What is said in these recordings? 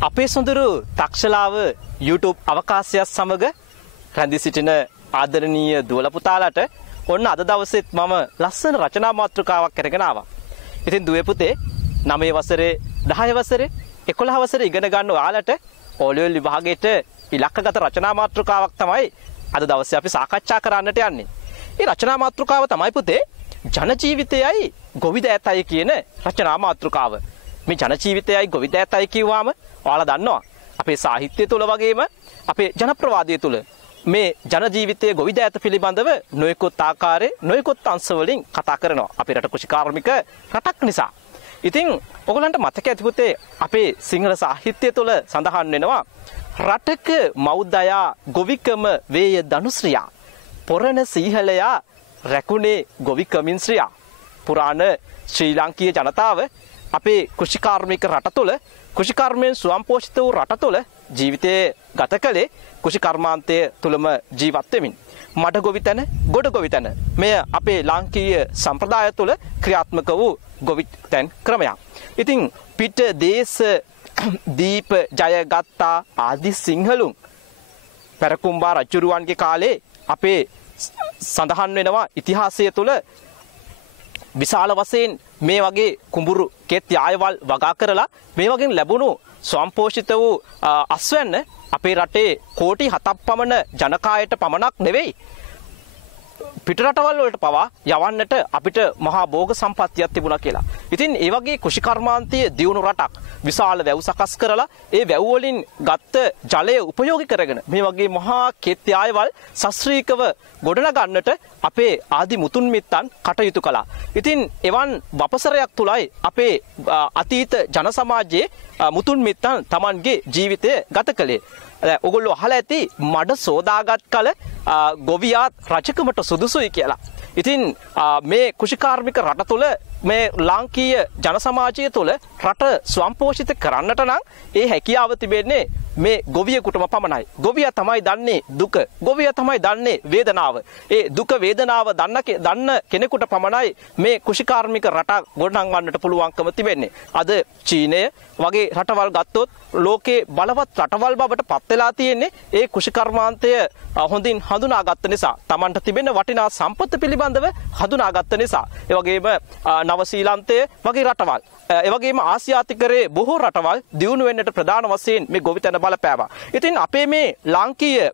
අපේ සොඳුරු තක්ෂලාව YouTube අවකාශයත් සමග රැඳී සිටින ආදරණීය දුවල පුතාලට ඔන්න අද දවසෙත් මම ලස්සන රචනා මාතෘකාවක් අරගෙන ආවා. ඉතින් දුවේ පුතේ 9 වසරේ 10 වසරේ 11 වසරේ ඉගෙන ගන්න ඔයාලට ඕලෙවල් විභාගයට ඉලක්කගත රචනා මාතෘකාවක් තමයි අද දවසේ අපි සාකච්ඡා කරන්නට යන්නේ. මේ රචනා මාතෘකාව තමයි පුතේ ජන ජීවිතයයි ගොවිද ඇතයි කියන රචනා මාතෘකාව. මේ ජන ජීවිතයයි ගොවිද ඇතයි කියුවාම ඔයාලා දන්නවා අපේ සාහිත්‍යය තුල වගේම අපේ ජනප්‍රවාදය තුල මේ ජන ජීවිතයේ ගොවිද ඇත පිළිබඳව නොයෙකුත් ආකාරයේ නොයෙකුත් අංශ වලින් කතා කරනවා. අපේ රට කුෂිකාර්මික රටක් නිසා. ඉතින් ඔයගලන්ට මතක ඇති පුතේ අපේ සිංහල සාහිත්‍යය තුල සඳහන් වෙනවා රටක මෞද්දයා ගොවිකම වේය ධනුශ්‍රියා පොරණ සීහලයා රැකුනේ ගොවිකමින් ශ්‍රියා. පුරාණ ශ්‍රී ලාංකීය ජනතාව අපේ කුෂිකාර්මික රට තුළ කුෂිකර්මයෙන් ස්වයංපෝෂිත වූ රට තුළ ජීවිතය ගත කළේ කුෂිකර්මාන්තය තුළම ජීවත් වෙමින්. මඩ ගොවිතැන, ගොඩ ගොවිතැන මෙය අපේ ලාංකීය සම්ප්‍රදාය තුළ ක්‍රියාත්මක වූ ගොවිතැන් ක්‍රමයක්. ඉතින් පිට දේශ දීප ජයගත්තා ආදි සිංහලුන් පැරකුම්බා රජුරුවන්ගේ කාලේ අපේ සඳහන් වෙනවා ඉතිහාසය තුළ විශාල වශයෙන් මේ වගේ කුඹුරු කෙත් යායවල් වගා කරලා මේ වගේ ලැබුණු ස්වයංපෝෂිත වූ අස්වැන්න අපේ රටේ කෝටි 7ක් පමණ ජනකායට පමණක් නෙවෙයි පිට රටවල් වලට පවා යවන්නට අපිට මහා භෝග සම්පත්තියක් තිබුණා කියලා. ඉතින් ඒ වගේ කුෂිකර්මාන්තයේ දියුණු රටක් විශාල වැව් සකස් කරලා ඒ වැව් වලින් ගත්ත ජලය උපයෝගී කරගෙන මේ වගේ මහා කෙත් යායවල් ශාස්ත්‍රීයව ගොඩනගන්නට අපේ ආදි මුතුන් මිත්තන් කටයුතු කළා. ඉතින් එවන් වපසරයක් තුලයි අපේ අතීත ජන සමාජයේ මුතුන් මිත්තන් Tamanගේ ජීවිතය ගත කළේ. ඔගොල්ලෝ අහලා ඇති මඩ සෝදාගත් කල ගොවියාත් රජකමට සුදුසුයි කියලා. ඉතින් මේ කුෂිකාර්මික රට තුළ මේ ලාංකීය ජන සමාජය තුළ රට ස්වයංපෝෂිත කරන්නට නම් ඒ හැකියාව තිබෙන්නේ මේ ගොවියෙකුටම පමණයි. ගොවියා තමයි දන්නේ දුක. ගොවියා තමයි දන්නේ වේදනාව. ඒ දුක වේදනාව දන්න කෙනෙකුට පමණයි මේ කුෂිකාර්මික රට ගොඩනගන්නට පුළුවන්කම තිබෙන්නේ. අද චීනය වගේ රටවල් ගත්තොත් ලෝකේ බලවත් රටවල් බවට පත් වෙලා තියෙන්නේ ඒ කුෂිකර්මාන්තය හොඳින් හඳුනාගත්ත නිසා. Tamanට තිබෙන වටිනා සම්පත පිළිබඳව හඳුනාගත්ත නිසා. ඒ වගේම නවසීලන්තය වගේ රටවල් ඒ වගේම ආසියාතිකරයේ බොහෝ රටවල් දියුණු වෙන්නට ප්‍රධාන වශයෙන් මේ ගොවිතැන බලපෑවා. ඉතින් අපේ මේ ලාංකීය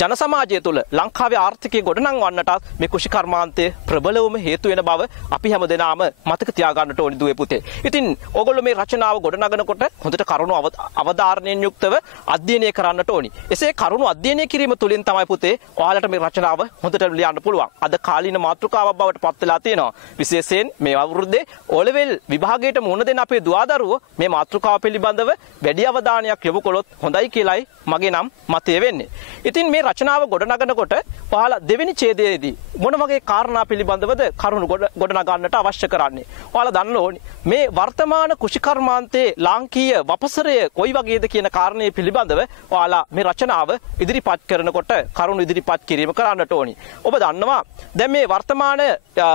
ජන සමාජය තුළ ලංකාවේ ආර්ථිකය ගොඩනංවන්නටත් මේ කුෂිකර්මාන්තය ප්‍රබලවම හේතු වෙන බව අපි හැමදෙනාම මතක තියාගන්නට ඕනි දුවේ පුතේ. ඉතින් ඕගොල්ලෝ මේ රචනාව ගොඩනගනකොට හොඳට කරුණු අවධාරණයෙන් යුක්තව අධ්‍යයනය කරන්නට ඕනි. එසේ කරුණු අධ්‍යයනය කිරීම තුළින් තමයි පුතේ ඔයාලට මේ රචනාව හොඳට ලියන්න පුළුවන්. අද කාලීන මාතෘකාවක් බවට පත් වෙලා තියෙනවා. විශේෂයෙන් මේ අවුරුද්දේ ඕලෙවල් විභාගයට මුහුණ දෙන අපේ දුවදරුවෝ මේ මාතෘකාව පිළිබඳව වැඩි අවධානයක් යොමු කළොත් හොඳයි කියලායි මගේ නම් මතය වෙන්නේ. ඉතින් මේ රචනාව ගොඩනගනකොට ඔයාලා දෙවෙනි ඡේදයේදී මොන වගේ කාරණා පිළිබඳවද කරුණු ගොඩනගන්නට අවශ්‍ය කරන්නේ? ඔයාලා දන්න ඕනි මේ වර්තමාන කුෂිකර්මාන්තයේ ලාංකීය වපසරය කොයි වගේද කියන කාරණේ පිළිබඳව ඔයාලා මේ රචනාව ඉදිරිපත් කරනකොට කරුණු ඉදිරිපත් කිරීම කරන්නට ඕනි. ඔබ දන්නවා දැන් මේ වර්තමාන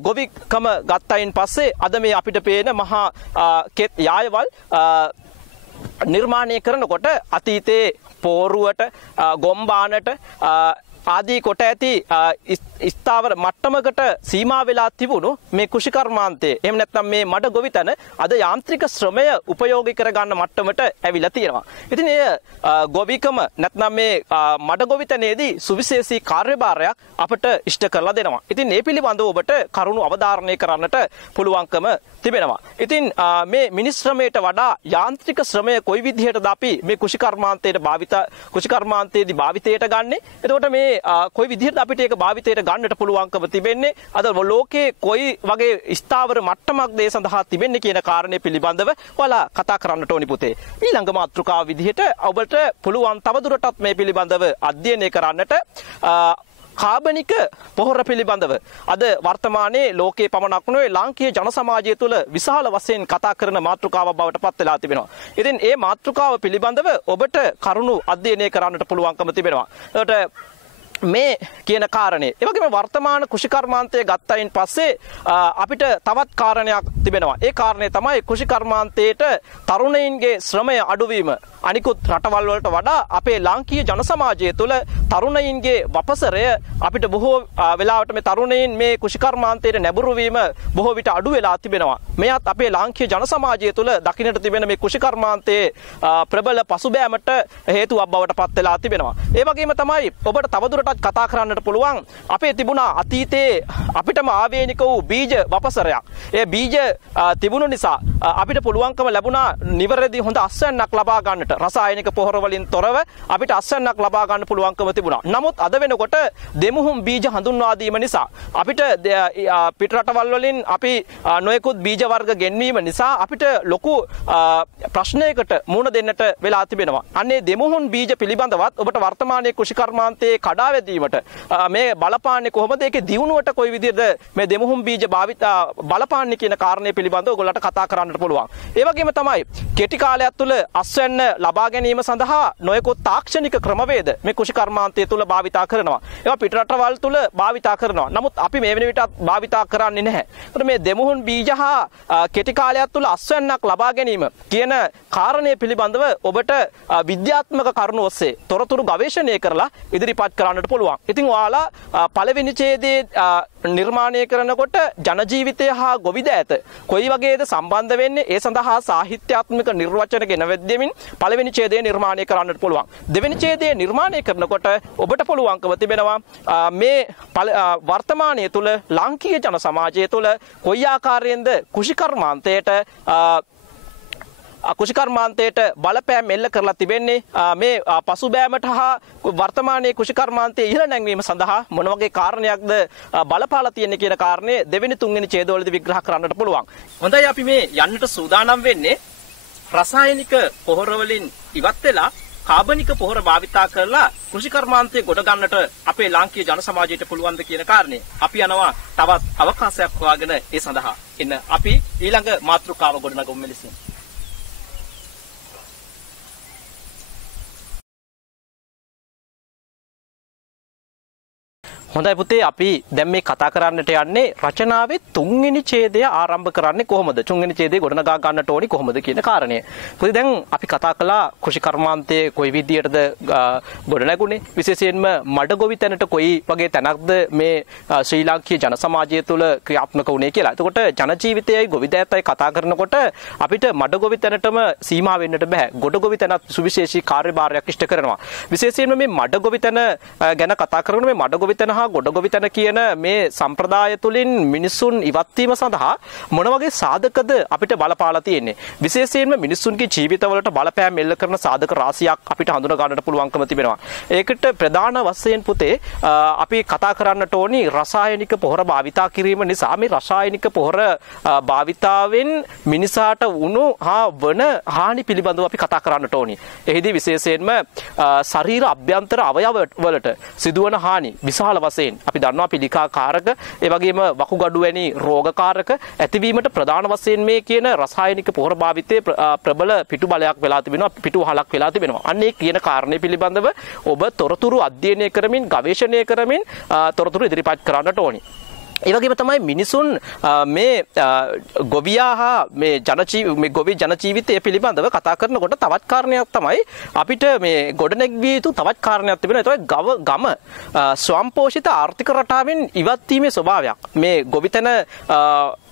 ගොවිකම ගත්තයින් පස්සේ අද මේ අපිට පේන මහා කෙත් යායවල් නිර්මාණය කරනකොට අතීතයේ පෝරුවට ගොම්බානට ආදී කොට ඇති ස්ථාවර මට්ටමකට සීමා වෙලා තිබුණු මේ කුෂිකර්මාන්තය එහෙම නැත්නම් මේ මඩ ගොවිතැන අද යාන්ත්‍රික ශ්‍රමය උපයෝගී කරගන්න මට්ටමට ඇවිල්ලා තියෙනවා. ඉතින් එය ගොවිකම නැත්නම් මේ මඩ ගොවිතැනේදී සුවිශේෂී කාර්යභාරයක් අපට ඉෂ්ට කරලා දෙනවා. ඉතින් මේ පිළිබඳව ඔබට කරුණු අවධාරණය කරන්නට පුළුවන්කම තිබෙනවා. ඉතින් මේ මිනිස් ශ්‍රමයට වඩා යාන්ත්‍රික ශ්‍රමය කොයි විදිහටද අපි මේ කුෂිකර්මාන්තයේදී භාවිතයට ගන්නෙ? එතකොට මේ කොයි විදිහට අපිට ඒක භාවිතයට ගන්නට පුළුවන්කම තිබෙන්නේ? අද ලෝකේ කොයි වගේ ස්ථාවර මට්ටමක්ද ඒ සඳහා තිබෙන්නේ කියන කාරණේ පිළිබඳව ඔයාලා කතා කරන්නට ඕනි පුතේ. ඊළඟ මාතෘකාව විදිහට ඔබට පුළුවන් තවදුරටත් මේ පිළිබඳව අධ්‍යයනය කරන්නට කාබනික පොහොර පිළිබඳව අද වර්තමානයේ ලෝකයේ පමණක් නොවේ ලාංකීය ජන සමාජය තුළ විශාල වශයෙන් කතා කරන මාතෘකාවක් බවට පත් වෙලා තිබෙනවා. ඉතින් මේ මාතෘකාව පිළිබඳව ඔබට කරුණු අධ්‍යයනය කරන්නට පුළුවන්කම තිබෙනවා. ඒකට මේ කියන කාරණේ. ඒ වගේම වර්තමාන කෘෂිකර්මාන්තය ගත්තයින් පස්සේ අපිට තවත් කාරණයක් තිබෙනවා. ඒ කාරණේ තමයි කෘෂිකර්මාන්තයේට තරුණයින්ගේ ශ්‍රමය අඩුවීම. අනිකුත් රටවල් වලට වඩා අපේ ලාංකීය ජන සමාජය තුළ තරුණයින්ගේ වපසරය අපිට බොහෝ වෙලාවට මේ තරුණයින් මේ කෘෂිකර්මාන්තයට නැඹුරු වීම බොහෝ විට අඩු වෙලා තිබෙනවා. මෙයත් අපේ ලාංකීය ජන සමාජය තුළ දකින්නට තිබෙන මේ කෘෂිකර්මාන්තයේ ප්‍රබල පසුබෑමට හේතුවක් බවට පත් වෙලා තිබෙනවා. ඒ වගේම තමයි ඔබට තවදුරටත් කතා කරන්නට පුළුවන් අපේ තිබුණා අතීතයේ අපිටම ආවේනික වූ බීජ වපසරයක්. ඒ බීජ තිබුණු නිසා අපිට පුළුවන්කම ලැබුණා නිවැරදි හොඳ අස්වැන්නක් ලබා ගන්නට. රසායනික පොහොර වලින් තොරව අපිට අස්වැන්නක් ලබා ගන්න පුළුවන්කම තිබුණා. නමුත් අද වෙනකොට දෙමුහුම් බීජ හඳුන්වා දීම නිසා අපිට පිට රටවල් වලින් අපි නොයෙකුත් බීජ වර්ග ගෙන්වීම නිසා අපිට ලොකු ප්‍රශ්නයකට මුහුණ දෙන්නට වෙලා තිබෙනවා. අන්නේ දෙමුහුම් බීජ පිළිබඳවත් ඔබට වර්තමානයේ කෘෂිකර්මාන්තයේ කඩා වැදීමට මේ බලපාන්නේ කොහොමද? ඒකේ දියුණුවට කොයි විදිහද මේ දෙමුහුම් බීජ භාවිත බලපාන්නේ කියන කාරණේ පිළිබඳව ඔයගොල්ලන්ට කතා කරන්නට පුළුවන්. ඒ වගේම තමයි කෙටි කාලයක් තුළ අස්වැන්න ලබා ගැනීම සඳහා නොයෙකුත් තාක්ෂණික ක්‍රමවේද මේ කෘෂිකර්මාන්තය තුළ භාවිතා කරනවා. ඒවා පිට රටවල් තුළ භාවිතා කරනවා. නමුත් අපි මේ වෙන විටත් භාවිතා කරන්නේ නැහැ. ඒත් මේ දෙමුහුන් බීජ හා කෙටි කාලයක් තුළ අස්වැන්නක් ලබා ගැනීම කියන කාරණය පිළිබඳව ඔබට විද්‍යාත්මක කරුණු ඔස්සේ තොරතුරු ගවේෂණය කරලා ඉදිරිපත් කරන්නට පුළුවන්. ඉතින් ඔයාලා පළවෙනි ඡේදයේ නිර්මාණය කරනකොට ජන ජීවිතය හා ගොවිද ඇත කොයි වගේද සම්බන්ධ වෙන්නේ ඒ සඳහා සාහිත්‍යාත්මක නිර්වචන ගෙන වෙද්දෙමින් පළවෙනි ඡේදය නිර්මාණය කරන්නට පුළුවන්. දෙවෙනි ඡේදය නිර්මාණය කරනකොට ඔබට පුළුවන්කම තිබෙනවා මේ වර්තමානයේ තුල ලාංකීය ජන සමාජය තුල කොයි ආකාරයෙන්ද කෘෂිකර්මාන්තයට බලපෑම් එල්ල කරලා තිබෙන්නේ මේ පසුබෑමට හා වර්තමානයේ කෘෂිකර්මාන්තයේ ඉහළ නැංවීම සඳහා මොන වගේ කාරණයක්ද බලපාලා තියෙන්නේ කියන කාරණේ දෙවෙනි තුන්වෙනි ඡේදවලදී විග්‍රහ කරන්නට පුළුවන්. හොඳයි අපි මේ යන්නට සූදානම් වෙන්නේ රසායනික පොහොර වලින් ඉවත් වෙලා කාබනික පොහොර භාවිතා කරලා කෘෂිකර්මාන්තයේ ගොඩ ගන්නට අපේ ලාංකීය ජන සමාජයට පුළුවන් ද කියන කාරණේ. අපි යනවා තවත් අවකාශයක් හොයාගෙන ඒ සඳහා. එන්න අපි ඊළඟ මාතෘකාව ගොඩනගමු මෙලෙසින්. හොඳයි පුතේ අපි දැන් මේ කතා කරන්නට යන්නේ රචනාවේ තුන්වෙනි ඡේදය ආරම්භ කරන්නේ කොහොමද? තුන්වෙනි ඡේදය ගොඩනගා ගන්නට ඕනි කොහොමද කියන කාරණය. පුතේ දැන් අපි කතා කළා කෘෂිකර්මාන්තයේ කොයි විදියටද ගොඩනැගුණේ? විශේෂයෙන්ම මඩගොවි තැනට කොයි වගේ තැනක්ද මේ ශ්‍රී ලාංකීය ජන සමාජය තුළ ක්‍රියාත්මක වුණේ කියලා. එතකොට ජන ජීවිතයයි ගොවිදෑතයි කතා කරනකොට අපිට මඩගොවි තැනටම සීමා වෙන්නට බෑ. ගොඩගොවි තැනත් සුවිශේෂී කාර්යභාරයක් ඉෂ්ට කරනවා. විශේෂයෙන්ම මේ මඩගොවි තැන ගැන කතා කරන මේ මඩගොවි තැන ගොඩගොවි තැන කියන මේ සම්ප්‍රදාය තුළින් මිනිසුන් ඉවත් වීම සඳහා මොන වගේ සාධකද අපිට බලපාලා තියෙන්නේ? විශේෂයෙන්ම මිනිසුන්ගේ ජීවිතවලට බලපෑම් එල්ල කරන සාධක රාශියක් අපිට හඳුනා ගන්නට පුළුවන්කම තිබෙනවා. ඒකට ප්‍රධාන වශයෙන් පුතේ අපි කතා කරන්නට ඕනි රසායනික පොහොර භාවිතා කිරීම නිසා මේ රසායනික පොහොර භාවිතාවෙන් මිනිසාට වුණු හා වන හානි පිළිබඳව අපි කතා කරන්නට ඕනි. එහිදී විශේෂයෙන්ම ශරීර අභ්‍යන්තර අවයව වලට සිදුවන හානි විශාල වශයෙන් අපි දන්නවා පිළිකා කාරක ඒ වගේම වකුගඩු වැනි රෝගකාරක ඇතිවීමට ප්‍රධාන වශයෙන් මේ කියන රසායනික පොහොර භාවිතයේ ප්‍රබල පිටු බලයක් වෙලා තිබෙනවා පිටු වහලක් වෙලා තිබෙනවා. අන්න ඒ කියන කාරණේ පිළිබඳව ඔබ තොරතුරු අධ්‍යයනය කරමින් ගවේෂණය කරමින් තොරතුරු ඉදිරිපත් කරන්නට ඕනි. ඒ වගේම තමයි මිනිසුන් මේ ගොවියා හා මේ ගොවි ජන ජීවිතය පිළිබඳව කතා කරනකොට තවත් කාරණයක් තමයි අපිට මේ ගොඩනැගිය යුතු තවත් කාරණයක් තිබෙනවා. ඒ තමයි ගම ස්වයංපෝෂිත ආර්ථික රටාවෙන් ඉවත් වීමේ ස්වභාවයක්. මේ ගොවිතැන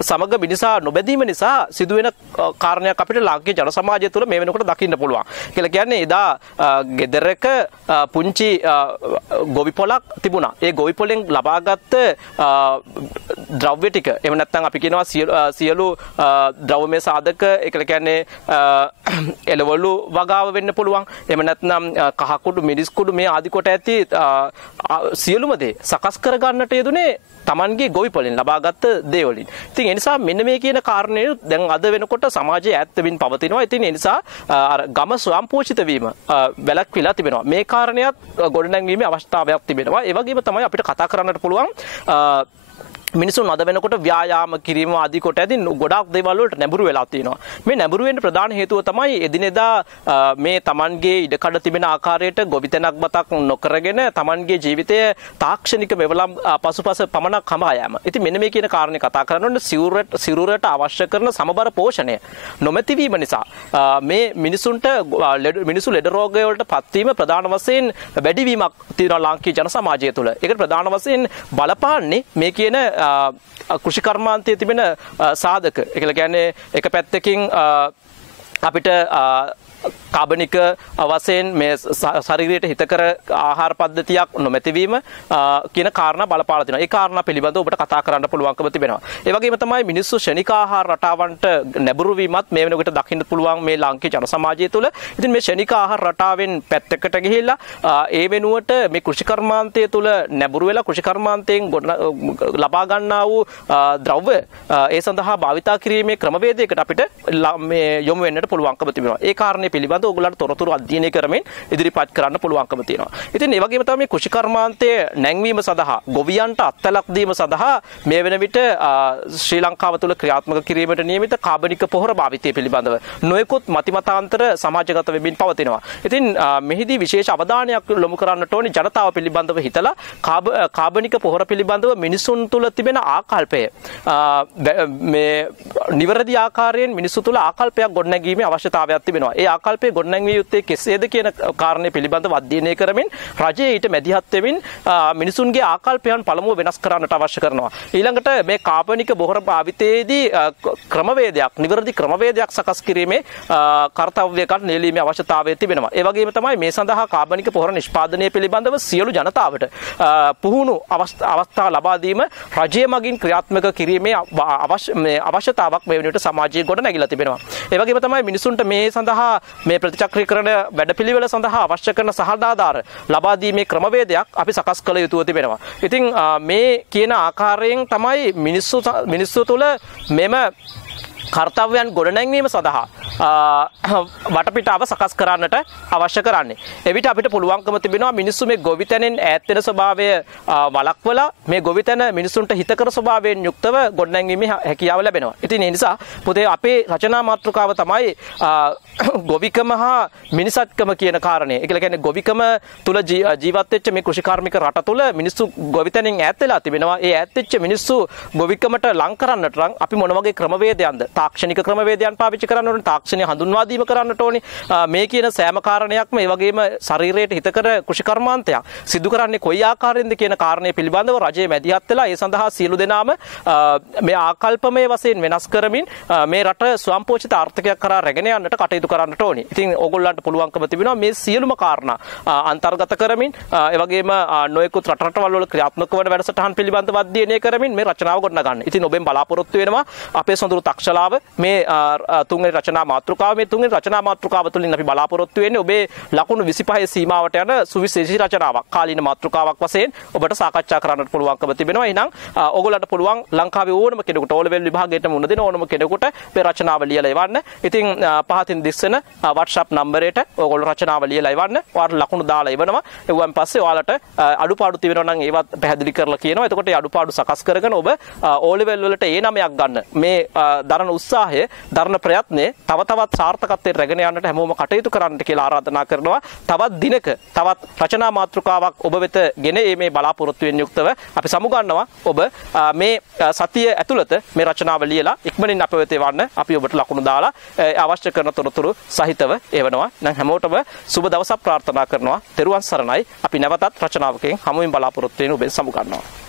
සමග මිනිසා නොබැදීම නිසා සිදුවෙන කාරණයක් අපිට ලාංකීය ජන සමාජය තුළ මේ වෙනකොට දකින්න පුළුවන්. කියලා කියන්නේ එදා ගෙදරක පුංචි ගොවි පොලක් තිබුණා. ඒ ගොවි පොලෙන් ලබාගත් ද්‍රව්‍ය ටික එහෙම නැත්නම් අපි කියනවා සියලු ද්‍රව්‍යමය සාධක ඒක කියන්නේ එළවලු වගාව වෙන්න පුළුවන්. එහෙම නැත්නම් කහ කුඩු මිරිස් කුඩු මේ ආදි කොට ඇති සියලුම දේ සකස් කර ගන්නට යෙදුනේ Tamanගේ ගොවි පොලෙන් ලබාගත් දේ වලින්. ඉතින් ඒ නිසා මෙන්න මේ කියන කාරණේ දැන් අද වෙනකොට සමාජයේ ඈත්වෙමින් පවතිනවා. ඉතින් ඒ නිසා අර ගම ස්වයංපෝෂිත වීම වැළැක්විලා තිබෙනවා. මේ කාරණයක් ගොඩනැගීමේ අවස්ථාවක් තිබෙනවා. ඒ වගේම තමයි අපිට කතා කරන්නට පුළුවන් මිනිසුන් අද වෙනකොට ව්‍යායාම කිරීම ආදී කොට ඇති ගොඩාක් දේවල් වලට නැඹුරු වෙලා තියෙනවා. මේ නැඹුරු වෙන්න ප්‍රධාන හේතුව තමයි එදිනෙදා මේ Tamanගේ ඉඩකඩ තිබෙන ආකාරයට ගොවිතැනක් බතක් නොකරගෙන Tamanගේ ජීවිතය තාක්ෂණික මෙවලම් පසුපස පමණක් හඹා යාම. ඉතින් මෙන්න මේ කියන කාරණේ කතා කරනකොට සිරුරට අවශ්‍ය කරන සමබර පෝෂණය නොමැති වීම නිසා මේ මිනිසුන්ට මිනිසු ලෙඩ රෝග වලට පත්වීම ප්‍රධාන වශයෙන් වැඩිවීමක් තියෙනවා ලාංකීය ජන සමාජය තුළ. ඒකට ප්‍රධාන වශයෙන් බලපාන්නේ මේ කියන කෘෂි කර්මාන්තයේ තිබෙන සාධක. ඒ කියන්නේ එක පැත්තකින් අපිට කාබනික වශයෙන් මේ ශරීරයට හිතකර ආහාර පද්ධතියක් නොමැතිවීම කියන කාරණා බලපාලා තිනවා. ඒ කාරණා පිළිබඳව ඔබට කතා කරන්න පුළුවන්කම තිබෙනවා. ඒ වගේම තමයි මිනිස්සු ශනික ආහාර රටාවන්ට නැඹුරු වීමත් මේ වෙනකොට දකින්න පුළුවන් මේ ලාංකීය ජන සමාජය තුළ. ඉතින් මේ ශනික ආහාර රටාවෙන් පැත්තකට ගිහිල්ලා ඒ වෙනුවට මේ කෘෂි කර්මාන්තය තුළ නැඹුරු වෙලා කෘෂි කර්මාන්තයෙන් ලබා ගන්නා වූ ද්‍රව්‍ය ඒ සඳහා භාවිතා කිරීමේ ක්‍රමවේදයකට අපිට මේ යොමු වෙන්නට පුළුවන්කම තිබෙනවා. ඒ කාරණේ පිළිබඳව ඔයගොල්ලන්ට තොරතුරු අධ්‍යයනය කරමින් ඉදිරිපත් කරන්න පුළුවන්කම තියෙනවා. ඉතින් ඒ වගේම තමයි කෘෂි කර්මාන්තයේ නැංවීම සඳහා ගොවියන්ට අත්ලක් දීම සඳහා මේ වෙන විට ශ්‍රී ලංකාව තුළ ක්‍රියාත්මක කිරීමට නියමිත කාබනික පොහොර භාවිතය පිළිබඳව නොයෙකුත් මතිමතාන්තර සමාජගත වෙමින් පවතිනවා. ඉතින් මෙහිදී විශේෂ අවධානයක් යොමු කරන්නට ඕනි ජනතාව පිළිබඳව හිතලා කාබනික පොහොර පිළිබඳව මිනිසුන් තුළ තිබෙන ආකල්පය මේ නිවැරදි ආකාරයෙන් මිනිසු තුළ ආකල්පයක් ගොඩනැගීමේ අවශ්‍යතාවයක් තිබෙනවා. ඒ ආකල්පය ගොඩනැංවිය යුත්තේ කෙසේද කියන කාරණේ පිළිබඳව අධ්‍යයනය කරමින් රජයේ ඊට මැදිහත් වෙමින් මිනිසුන්ගේ ආකල්පයන් පළමුව වෙනස් කරන්නට අවශ්‍ය කරනවා. ඊළඟට මේ කාබනික පොහොර භාවිතයේදී ක්‍රමවේදයක් නිවැරදි ක්‍රමවේදයක් සකස් කිරීමේ කාර්යව්‍යයකට නියැලීමේ අවශ්‍යතාවය තිබෙනවා. ඒ වගේම තමයි මේ සඳහා කාබනික පොහොර නිෂ්පාදනය පිළිබඳව සියලු ජනතාවට පුහුණු අවස්ථා ලබා දීම රජය මගින් ක්‍රියාත්මක කිරීමේ අවශ්‍යතාවක් මේ වෙනුවට සමාජයේ ගොඩ නැගිලා තිබෙනවා. ඒ වගේම තමයි මිනිසුන්ට මේ සඳහා මේ ප්‍රතිචක්‍රීකරණ වැඩපිළිවෙල සඳහා අවශ්‍ය කරන සහාදාර ලබා දීමේ ක්‍රමවේදයක් අපි සකස් කළ යුතුව තිබෙනවා. ඉතින් මේ කියන ආකාරයෙන් තමයි මිනිස්සු තුළ මෙම කර්තව්‍යයන් ගොඩනැංවීම සඳහා වටපිටාව සකස් කරන්නට අවශ්‍ය කරන්නේ. එවිට අපිට පුළුවන්කම තිබෙනවා මිනිස්සු මේ ගොවිතැනෙන් ඈත් වෙන ස්වභාවය වළක්වලා මේ ගොවිතැන මිනිසුන්ට හිතකර ස්වභාවයෙන් යුක්තව ගොඩනැංවීමේ හැකියාව ලැබෙනවා. ඉතින් ඒ නිසා පුතේ අපේ රචනා මාතෘකාව තමයි ගොවිකම හා මිනිසත්කම කියන කාරණේ. ඒ කියන්නේ ගොවිකම තුල ජීවත් වෙච්ච මේ කෘෂිකාර්මික රට තුල මිනිස්සු ගොවිතැනින් ඈත් වෙලා තිබෙනවා. ඒ ඈත් වෙච්ච මිනිස්සු ගොවිකමට ලං කරන්නට අපි මොන වගේ ක්‍රමවේදයන්ද තාක්ෂණික ක්‍රමවේදයන් පාවිච්චි කරන්න ඕනේ. තාක්ෂණීය හඳුන්වා දීම කරන්නට ඕනේ. මේ කියන සෑම කාරණයක්ම ඒ වගේම ශරීරයට හිතකර කෘෂිකර්මාන්තයක් සිදු කරන්නේ කොයි ආකාරයෙන්ද කියන කාරණය පිළිබඳව රජයේ මැදිහත් වෙලා ඒ සඳහා සියලු දෙනාම මේ ආකල්පමය වශයෙන් වෙනස් කරමින් මේ රට ස්වයංපෝෂිත ආර්ථිකයක් කරා රැගෙන යන්නට කටයුතු කරන්නට ඕනේ. ඉතින් ඕගොල්ලන්ට පුළුවන්කම තිබෙනවා මේ සියලුම කාරණා අන්තර්ගත කරමින් ඒ වගේම නොයෙකුත් රටවල් වල ක්‍රියාත්මක වන වැඩසටහන් පිළිබඳව අධ්‍යයනය කරමින් මේ රචනාව ගොඩනගන්න. ඉතින් ඔබෙන් බලාපොරොත්තු වෙනවා අපේ සොඳුරු තක්ෂලාව මේ තුන්වෙනි රචනා මාතෘකාව මේ තුන්වෙනි රචනා මාතෘකාව තුළින් අපි බලාපොරොත්තු වෙන්නේ ඔබේ ලකුණු 25 සීමාවට යන සුවිශේෂී රචනාවක් කාලීන මාතෘකාවක් වශයෙන් ඔබට සාකච්ඡා කරන්නට පුළුවන්කම තිබෙනවා. එහෙනම් ඕගොල්ලන්ට පුළුවන් ලංකාවේ ඕනම කෙනෙකුට ඕ ලෙවල් විභාගයට මුහුණ දෙන ඕනම කෙනෙකුට මේ රචනාව ලියලා එවන්න. ඉතින් පහතින් දිස්සන WhatsApp නම්බරයට ඕගොල්ලෝ රචනාව ලියලා එවන්න. ඔයාලට ලකුණු දාලා එවනවා. එවුවන් පස්සේ ඔයාලට අඩුපාඩු තිබෙනවා නම් ඒවත් පැහැදිලි කරලා කියනවා. එතකොට ඒ අඩුපාඩු සකස් කරගෙන ඔබ ඕ ලෙවල් වලට ඒ නමයක් ගන්න. මේ දරන උත්සාහය දරන ප්‍රයත්නයේ තව තවත් සාර්ථකත්වයට රැගෙන යන්නට හැමෝම කටයුතු කරන්නට කියලා ආරාධනා කරනවා. තවත් දිනක තවත් රචනා මාතෘකාවක් ඔබ වෙත ගෙන මේ බලාපොරොත්තුවෙන් යුක්තව අපි සමුගන්නවා. ඔබ මේ සතිය ඇතුළත මේ රචනාව ලියලා ඉක්මනින් අප වෙත එවන්න. අපි ඔබට ලකුණු දාලා අවශ්‍ය කරන තොරතුරු සහිතව එවනවා. නම් හැමෝටම සුබ දවසක් ප්‍රාර්ථනා කරනවා. තෙරුවන් සරණයි. අපි නැවතත් රචනාවකින් හමුවෙන් බලාපොරොත්තු වෙන ඔබෙන් සමුගන්නවා.